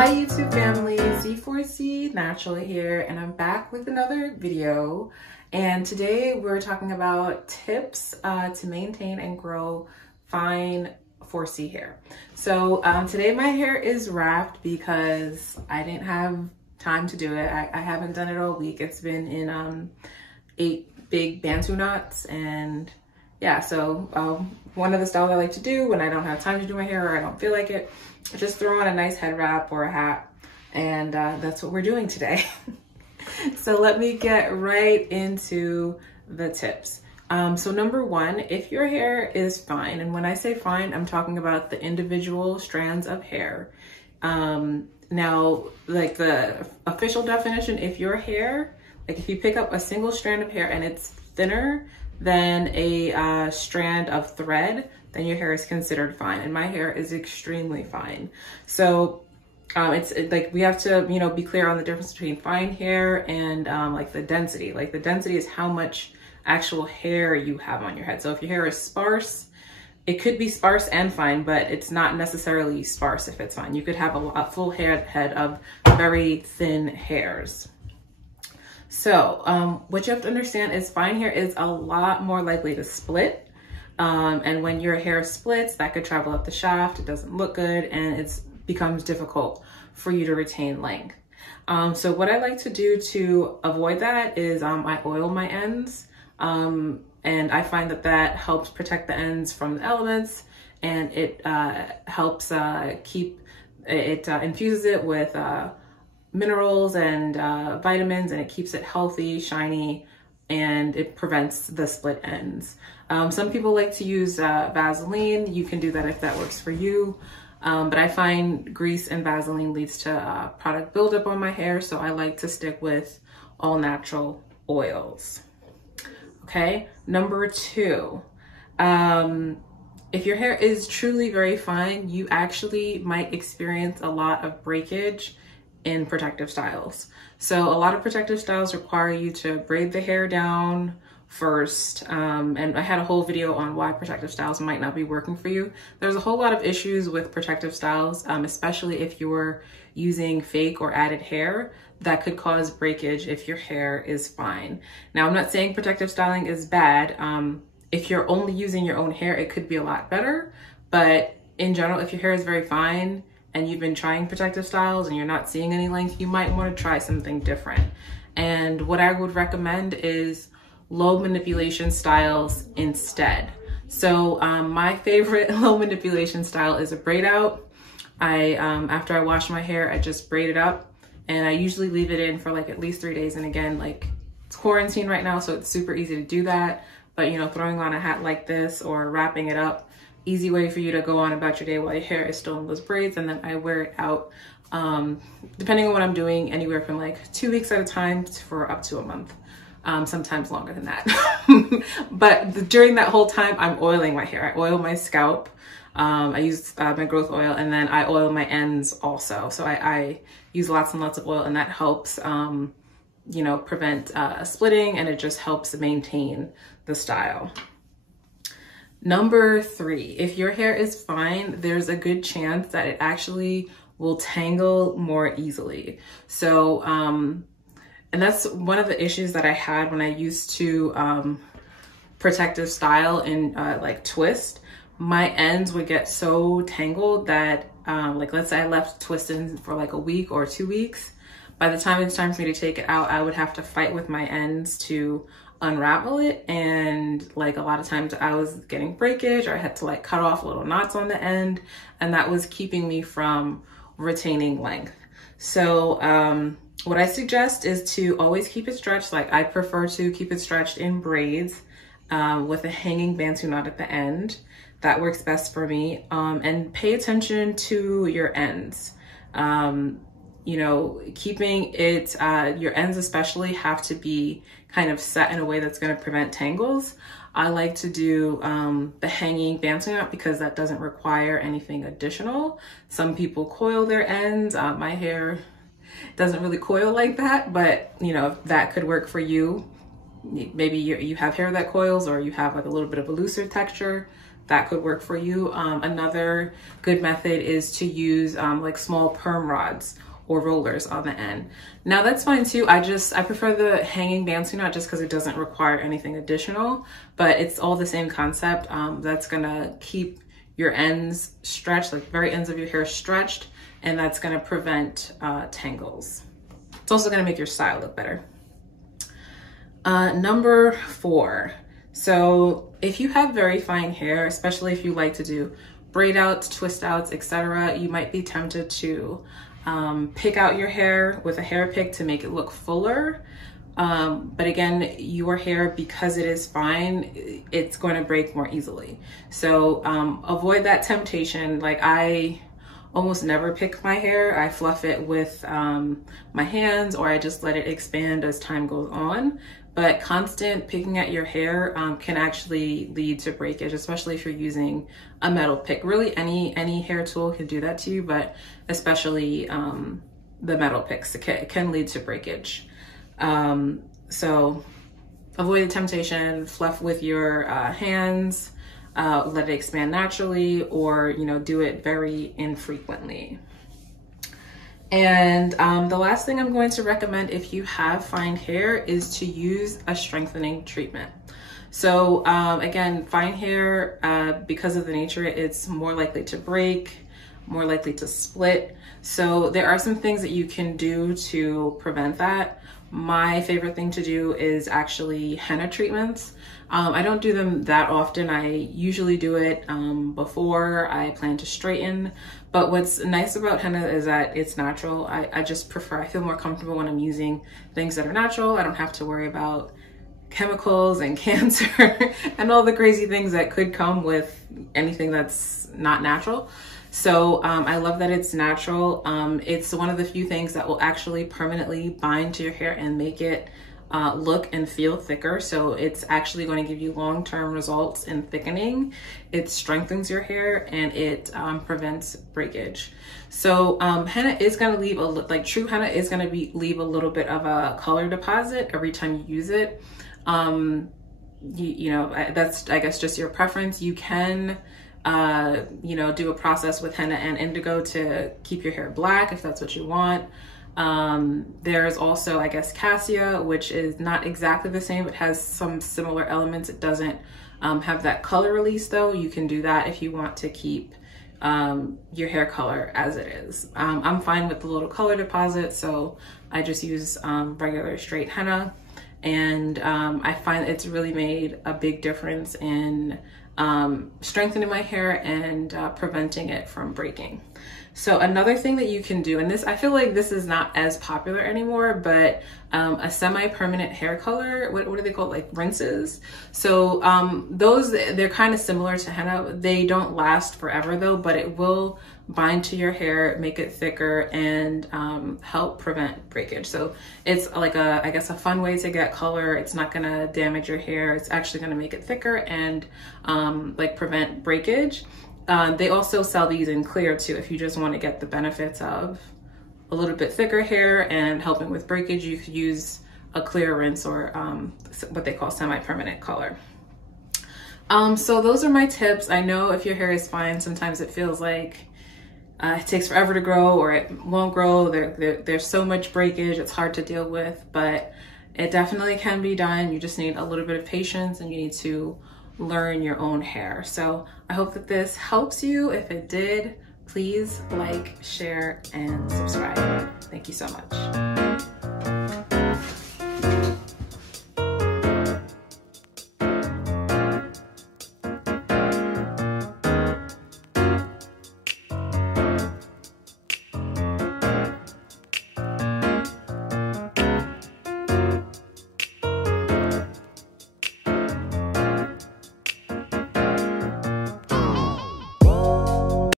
Hi YouTube family, C4C Naturally here, and I'm back with another video. And today we're talking about tips to maintain and grow fine 4C hair. So today my hair is wrapped because I didn't have time to do it. I haven't done it all week. It's been in 8 big bantu knots, and yeah, so one of the styles I like to do when I don't have time to do my hair or I don't feel like it, just throw on a nice head wrap or a hat, and that's what we're doing today. So let me get right into the tips. So number one, if your hair is fine, and when I say fine, I'm talking about the individual strands of hair. Now, like the official definition, if your hair, like if you pick up a single strand of hair and it's thinner than a strand of thread, then your hair is considered fine. And my hair is extremely fine. So it's like we have to, you know, be clear on the difference between fine hair and like the density. Like the density is how much actual hair you have on your head. So if your hair is sparse, it could be sparse and fine, but it's not necessarily sparse if it's fine. You could have a full head of very thin hairs. So what you have to understand is fine hair is a lot more likely to split. And when your hair splits, that could travel up the shaft. It doesn't look good, and it becomes difficult for you to retain length. So what I like to do to avoid that is I oil my ends. And I find that that helps protect the ends from the elements, and it helps infuses it with minerals and vitamins, and it keeps it healthy, shiny, and it prevents the split ends. Some people like to use Vaseline. You can do that if that works for you. But I find grease and Vaseline leads to product buildup on my hair, so I like to stick with all natural oils. Okay, number two, if your hair is truly very fine, you actually might experience a lot of breakage in protective styles. So a lot of protective styles require you to braid the hair down first. And I had a whole video on why protective styles might not be working for you. There's a whole lot of issues with protective styles, especially if you're using fake or added hair that could cause breakage if your hair is fine. Now, I'm not saying protective styling is bad. If you're only using your own hair, it could be a lot better. But in general, if your hair is very fine and you've been trying protective styles and you're not seeing any length, you might want to try something different. And what I would recommend is low manipulation styles instead. So my favorite low manipulation style is a braid out. After I wash my hair, I just braid it up, and I usually leave it in for like at least 3 days. And again, like it's quarantine right now, so it's super easy to do that. But you know, throwing on a hat like this or wrapping it up, easy way for you to go on about your day while your hair is still in those braids. And then I wear it out, depending on what I'm doing, anywhere from like 2 weeks at a time for up to a month. Sometimes longer than that. But during that whole time, I'm oiling my hair. I oil my scalp. I use my growth oil, and then I oil my ends also. So I use lots and lots of oil, and that helps, you know, prevent splitting, and it just helps maintain the style. Number three, if your hair is fine, there's a good chance that it actually will tangle more easily. So, and that's one of the issues that I had when I used to protective style and like twist. My ends would get so tangled that like let's say I left twisting for like a week or 2 weeks. By the time it's time for me to take it out, I would have to fight with my ends to unravel it. And like a lot of times I was getting breakage, or I had to like cut off little knots on the end, and that was keeping me from retaining length. So what I suggest is to always keep it stretched. Like I prefer to keep it stretched in braids with a hanging bantu knot at the end. That works best for me. And pay attention to your ends. You know, keeping it, your ends especially have to be kind of set in a way that's going to prevent tangles. I like to do the hanging bantu knot because that doesn't require anything additional. Some people coil their ends. My hair doesn't really coil like that, but you know, if that could work for you. Maybe you have hair that coils, or you have like a little bit of a looser texture, that could work for you. Another good method is to use like small perm rods or rollers on the end. Now that's fine too. I prefer the hanging balancing knot just because it doesn't require anything additional, but it's all the same concept. That's gonna keep your ends stretched, like very ends of your hair stretched, and that's gonna prevent tangles. It's also gonna make your style look better. Number 4. So if you have very fine hair, especially if you like to do braid outs, twist outs, etc., you might be tempted to pick out your hair with a hair pick to make it look fuller. But again, your hair, because it is fine, it's going to break more easily. So avoid that temptation. Like, I almost never pick my hair. I fluff it with my hands, or I just let it expand as time goes on. But constant picking at your hair can actually lead to breakage, especially if you're using a metal pick. Really, any hair tool can do that to you, but especially the metal picks, it can lead to breakage. So avoid the temptation, fluff with your hands, let it expand naturally, or, you know, do it very infrequently. And the last thing I'm going to recommend if you have fine hair is to use a strengthening treatment. So again, fine hair, because of the nature, it's more likely to break, more likely to split. So there are some things that you can do to prevent that. My favorite thing to do is actually henna treatments. I don't do them that often. I usually do it before I plan to straighten. But what's nice about henna is that it's natural. I just prefer, I feel more comfortable when I'm using things that are natural. I don't have to worry about chemicals and cancer and all the crazy things that could come with anything that's not natural. So I love that it's natural. It's one of the few things that will actually permanently bind to your hair and make it look and feel thicker. So it's actually going to give you long-term results in thickening. It strengthens your hair, and it prevents breakage. So henna is going to leave true henna is going to leave a little bit of a color deposit every time you use it. You know, that's, I guess, just your preference. You can you know, do a process with henna and indigo to keep your hair black if that's what you want. There's also, I guess, cassia, which is not exactly the same. It has some similar elements. It doesn't have that color release though. You can do that if you want to keep your hair color as it is. I'm fine with the little color deposit, so I just use regular straight henna, and I find it's really made a big difference in strengthening my hair and preventing it from breaking. So another thing that you can do, and this, I feel like this is not as popular anymore, but a semi-permanent hair color, what do they call it? Like rinses. So those, they're kind of similar to henna. They don't last forever though, but it will bind to your hair, make it thicker, and help prevent breakage. So it's like I guess a fun way to get color. It's not gonna damage your hair. It's actually gonna make it thicker and like prevent breakage. They also sell these in clear too. If you just want to get the benefits of a little bit thicker hair and helping with breakage, you could use a clear rinse or what they call semi-permanent color. So those are my tips. I know if your hair is fine, sometimes it feels like it takes forever to grow, or it won't grow. There's so much breakage, it's hard to deal with, but it definitely can be done. You just need a little bit of patience, and you need to learn your own hair. So I hope that this helps you. If it did, please like, share, and subscribe. Thank you so much.